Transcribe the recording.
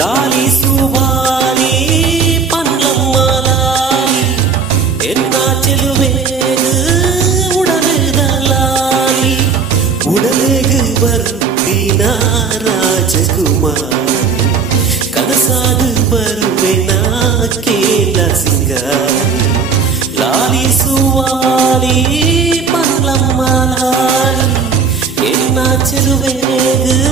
लाली सुवाली पन्नम्मलाली एन्ना चलुवेगु उडलुदलाली उडलेगु वर्तिना राजकुमारी कनसागु बरुवेना केला सिंगारी लाली सुवाली पन्नम्मलाली एन्ना चलुवेगु